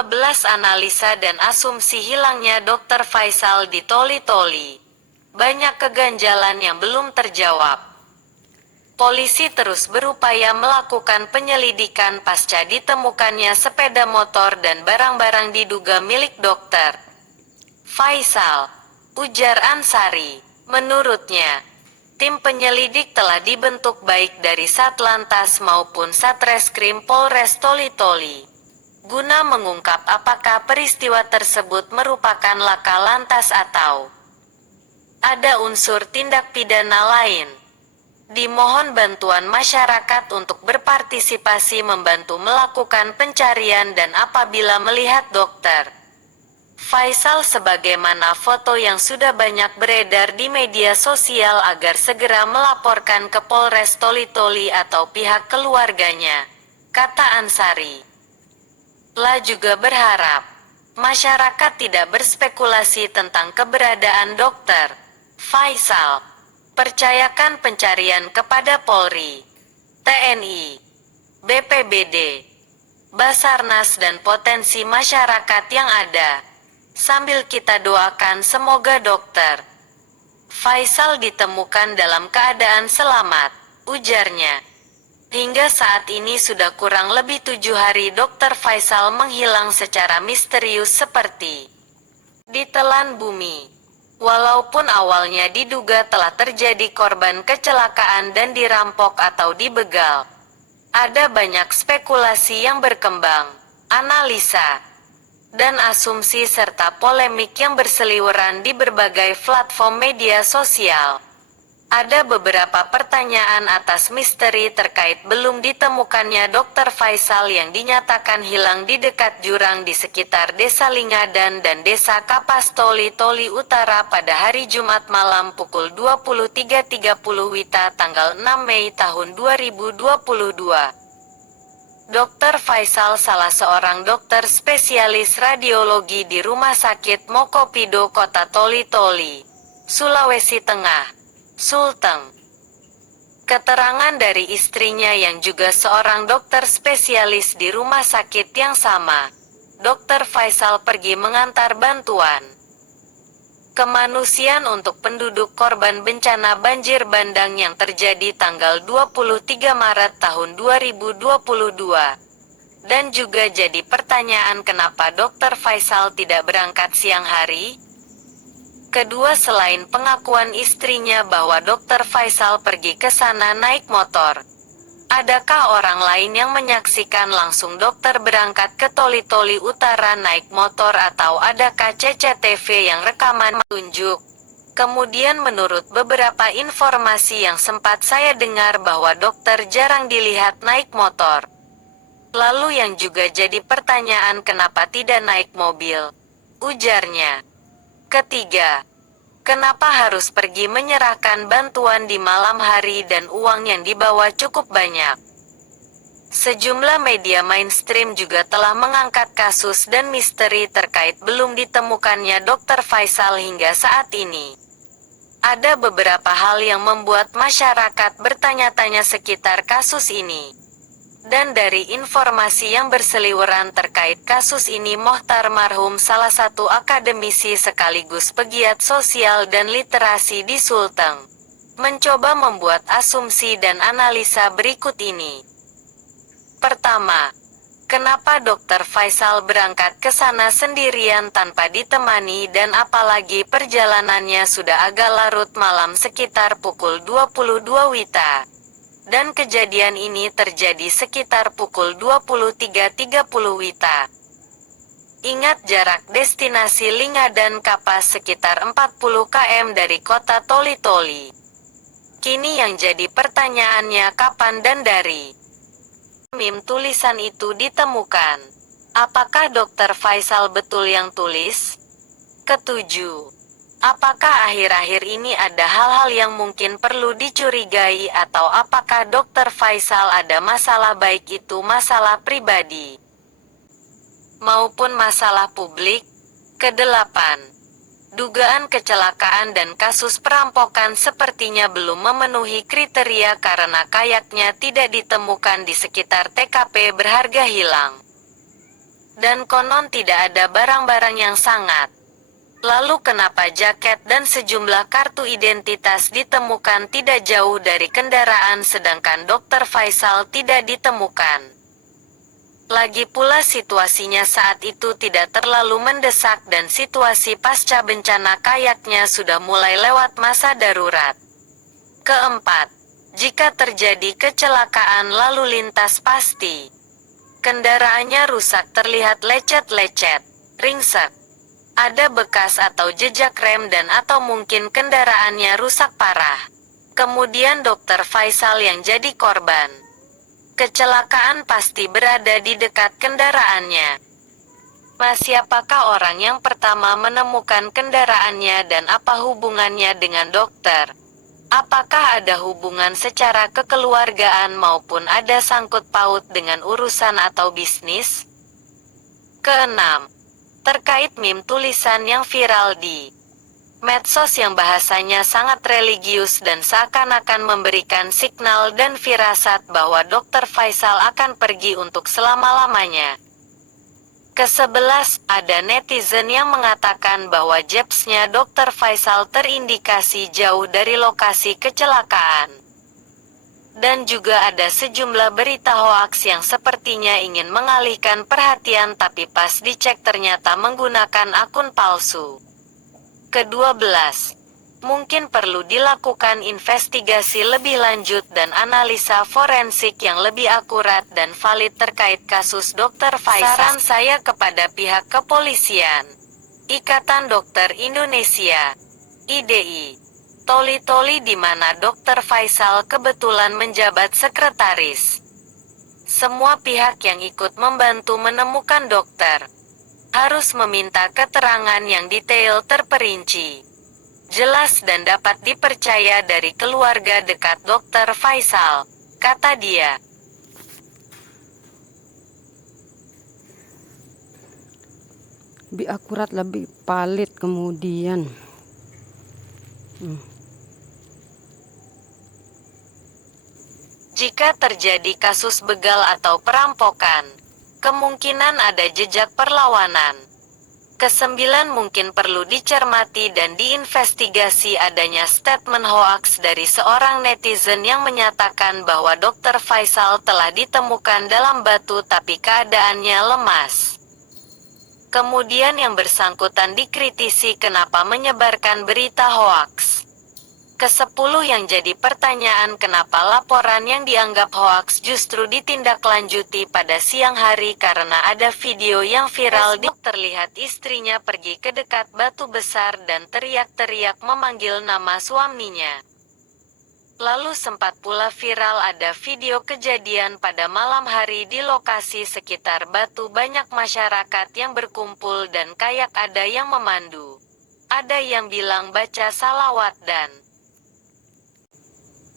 12 analisa dan asumsi hilangnya Dr. Faisal di Toli-Toli. Banyak keganjalan yang belum terjawab. Polisi terus berupaya melakukan penyelidikan pasca ditemukannya sepeda motor dan barang-barang diduga milik Dr. Faisal, ujar Ansari. Menurutnya, tim penyelidik telah dibentuk baik dari Satlantas maupun Satreskrim Polres Toli-Toli, guna mengungkap apakah peristiwa tersebut merupakan laka lantas atau ada unsur tindak pidana lain. Dimohon bantuan masyarakat untuk berpartisipasi membantu melakukan pencarian dan apabila melihat Dr. Faisal sebagaimana foto yang sudah banyak beredar di media sosial agar segera melaporkan ke Polres Toli-Toli atau pihak keluarganya, kata Ansari. La juga berharap masyarakat tidak berspekulasi tentang keberadaan Dr. Faisal. Percayakan pencarian kepada Polri, TNI, BPBD, Basarnas dan potensi masyarakat yang ada. Sambil kita doakan semoga Dr. Faisal ditemukan dalam keadaan selamat, ujarnya. Hingga saat ini sudah kurang lebih 7 hari Dr. Faisal menghilang secara misterius seperti ditelan bumi. Walaupun awalnya diduga telah terjadi korban kecelakaan dan dirampok atau dibegal, ada banyak spekulasi yang berkembang, analisa, dan asumsi serta polemik yang berseliweran di berbagai platform media sosial. Ada beberapa pertanyaan atas misteri terkait belum ditemukannya Dr. Faisal yang dinyatakan hilang di dekat jurang di sekitar Desa Lingadan dan Desa Kapas Toli-Toli Utara pada hari Jumat malam pukul 23.30 WITA tanggal 6 Mei tahun 2022. Dr. Faisal salah seorang dokter spesialis radiologi di Rumah Sakit Mokopido Kota Toli-Toli, Sulawesi Tengah, Sulteng. Keterangan dari istrinya yang juga seorang dokter spesialis di rumah sakit yang sama, Dr. Faisal pergi mengantar bantuan kemanusiaan untuk penduduk korban bencana banjir bandang yang terjadi tanggal 23 Maret tahun 2022. Dan juga jadi pertanyaan kenapa Dr. Faisal tidak berangkat siang hari? Kedua, selain pengakuan istrinya bahwa Dr. Faisal pergi ke sana naik motor, adakah orang lain yang menyaksikan langsung dokter berangkat ke Toli-Toli Utara naik motor atau adakah CCTV yang rekaman menunjuk? Kemudian menurut beberapa informasi yang sempat saya dengar bahwa dokter jarang dilihat naik motor. Lalu yang juga jadi pertanyaan kenapa tidak naik mobil? Ujarnya. Ketiga, kenapa harus pergi menyerahkan bantuan di malam hari dan uang yang dibawa cukup banyak? Sejumlah media mainstream juga telah mengangkat kasus dan misteri terkait belum ditemukannya Dr. Faisal hingga saat ini. Ada beberapa hal yang membuat masyarakat bertanya-tanya sekitar kasus ini. Dan dari informasi yang berseliweran terkait kasus ini, Mohtar marhum salah satu akademisi sekaligus pegiat sosial dan literasi di Sulteng, mencoba membuat asumsi dan analisa berikut ini. Pertama, kenapa Dr. Faisal berangkat ke sana sendirian tanpa ditemani dan apalagi perjalanannya sudah agak larut malam sekitar pukul 22 WITA. Dan kejadian ini terjadi sekitar pukul 23.30 WITA. Ingat jarak destinasi Lingadan Kapas sekitar 40 km dari kota Toli-Toli. Kini yang jadi pertanyaannya kapan dan dari meme tulisan itu ditemukan. Apakah Dr. Faisal betul yang tulis? Ketujuh. Apakah akhir-akhir ini ada hal-hal yang mungkin perlu dicurigai atau apakah Dr. Faisal ada masalah baik itu masalah pribadi maupun masalah publik? Kedelapan. Dugaan kecelakaan dan kasus perampokan sepertinya belum memenuhi kriteria karena kayaknya tidak ditemukan di sekitar TKP berharga hilang. Dan konon tidak ada barang-barang yang sangat. Lalu kenapa jaket dan sejumlah kartu identitas ditemukan tidak jauh dari kendaraan sedangkan Dr. Faisal tidak ditemukan? Lagi pula situasinya saat itu tidak terlalu mendesak dan situasi pasca bencana kayaknya sudah mulai lewat masa darurat. Keempat, jika terjadi kecelakaan lalu lintas pasti kendaraannya rusak terlihat lecet-lecet, ringsek. Ada bekas atau jejak rem dan atau mungkin kendaraannya rusak parah. Kemudian Dr. Faisal yang jadi korban. Kecelakaan pasti berada di dekat kendaraannya. Siapakah orang yang pertama menemukan kendaraannya dan apa hubungannya dengan dokter? Apakah ada hubungan secara kekeluargaan maupun ada sangkut paut dengan urusan atau bisnis? Keenam, terkait meme tulisan yang viral di medsos yang bahasanya sangat religius dan seakan-akan memberikan signal dan firasat bahwa Dr. Faisal akan pergi untuk selama-lamanya. Ke-11, ada netizen yang mengatakan bahwa jebsnya Dr. Faisal terindikasi jauh dari lokasi kecelakaan. Dan juga ada sejumlah berita hoaks yang sepertinya ingin mengalihkan perhatian tapi pas dicek ternyata menggunakan akun palsu. Ke-12, mungkin perlu dilakukan investigasi lebih lanjut dan analisa forensik yang lebih akurat dan valid terkait kasus Dr. Faisal. Saran saya kepada pihak kepolisian, Ikatan Dokter Indonesia, IDI, Toli-Toli di mana Dr. Faisal kebetulan menjabat sekretaris. Semua pihak yang ikut membantu menemukan dokter harus meminta keterangan yang detail terperinci, jelas dan dapat dipercaya dari keluarga dekat Dr. Faisal, kata dia. Lebih akurat, lebih valid kemudian. Jika terjadi kasus begal atau perampokan, kemungkinan ada jejak perlawanan. Ke-9 mungkin perlu dicermati dan diinvestigasi adanya statement hoaks dari seorang netizen yang menyatakan bahwa Dr. Faisal telah ditemukan dalam batu tapi keadaannya lemas. Kemudian yang bersangkutan dikritisi kenapa menyebarkan berita hoaks. Ke-10 yang jadi pertanyaan kenapa laporan yang dianggap hoaks justru ditindaklanjuti pada siang hari karena ada video yang viral di terlihat istrinya pergi ke dekat batu besar dan teriak-teriak memanggil nama suaminya. Lalu sempat pula viral ada video kejadian pada malam hari di lokasi sekitar batu banyak masyarakat yang berkumpul dan kayak ada yang memandu. Ada yang bilang baca salawat dan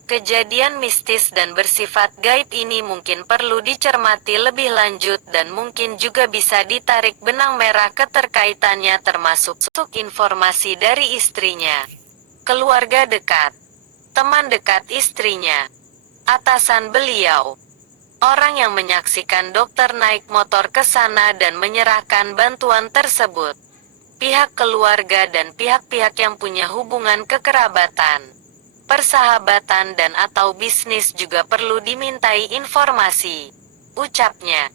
kejadian mistis dan bersifat gaib ini mungkin perlu dicermati lebih lanjut dan mungkin juga bisa ditarik benang merah keterkaitannya termasuk informasi dari istrinya, keluarga dekat, teman dekat istrinya, atasan beliau, orang yang menyaksikan dokter naik motor ke sana dan menyerahkan bantuan tersebut, pihak keluarga dan pihak-pihak yang punya hubungan kekerabatan, persahabatan dan atau bisnis juga perlu dimintai informasi, ucapnya.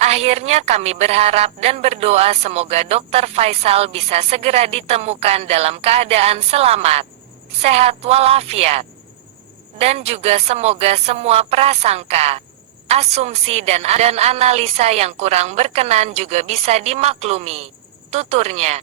Akhirnya kami berharap dan berdoa semoga Dr. Faisal bisa segera ditemukan dalam keadaan selamat, sehat walafiat. Dan juga semoga semua prasangka, asumsi dan analisa yang kurang berkenan juga bisa dimaklumi, tuturnya.